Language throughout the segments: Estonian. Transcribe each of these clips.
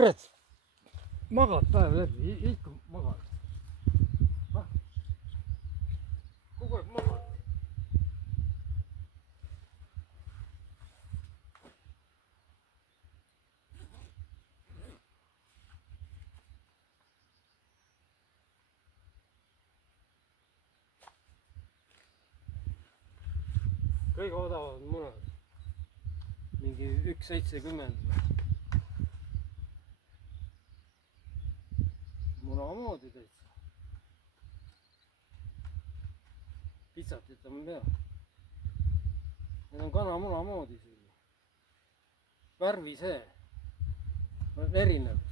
kurat, magad päev läbi, ikka magad. Kogu aeg magad. Kõige odavamad munad. Mingi 1,70. Muna moodi täitsa. Pitsat jätame peale. Need on kanamuna moodi isegi. Värvi see on erinev.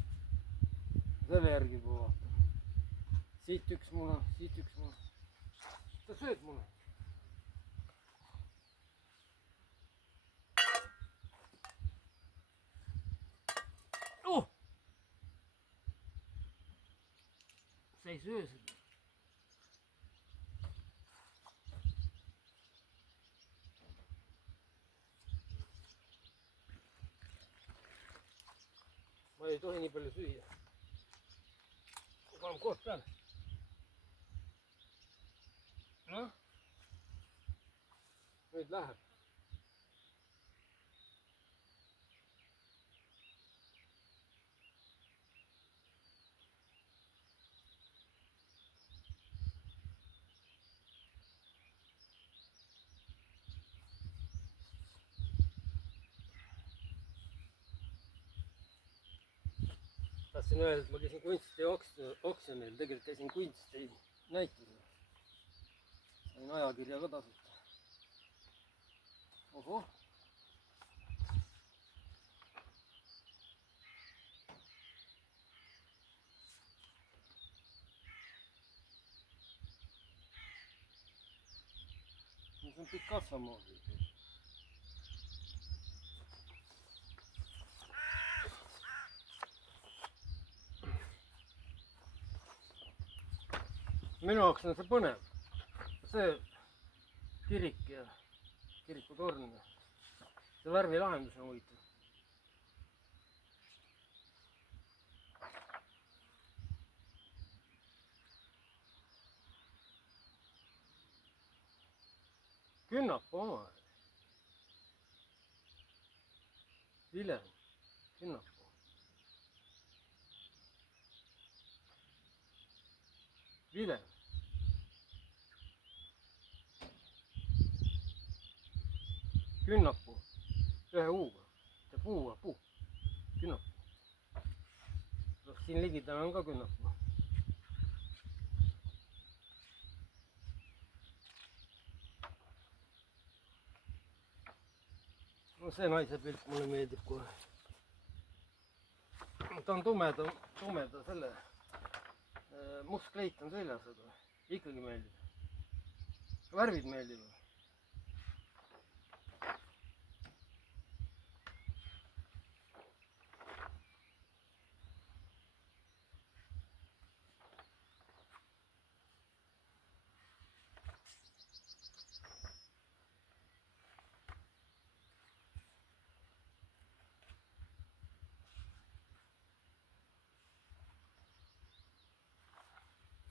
Selle järgi juba vaatan. Siit üks muna, siit üks muna. Sa sööd muna? Sa ei söö seda. Ma ei tohi nii palju süüa. Paneme koos peale. Noh. Nüüd läheb. Tahtsin öelda, et ma käisin kunstioksjonil, tegelikult käisin kunsti näitusel. Sain ajakirja ka tasuta. Ohoh. See on Picasso moodi. Minu jaoks on see põnev. See kirik ja kirikutorn. See värvilahendus on huvitav. Künnapu oma. Vile, künnapu. Vile. Künnapu. Ühe U-ga. See puu. Künnapu. Siin ligidal on ka künnapu. No see naise pilt mulle meeldib kohe. Ta on tumeda selle. Must kleit on seljas, aga ikkagi meeldib. Värvid meeldivad.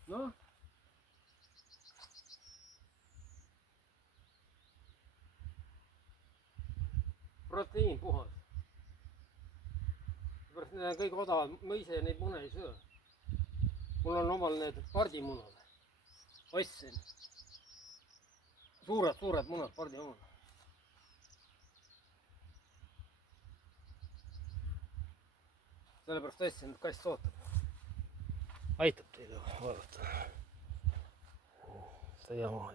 Noh. Proteiin puhas. Pärast need on kõik odavad, ma ise neid mune ei söö. Mul on omal need pardimunad. Ostsin. Suured munad, pardimunad. Sellepärast ostsin, et kass ootab. Aitab teile vaadata. See jama.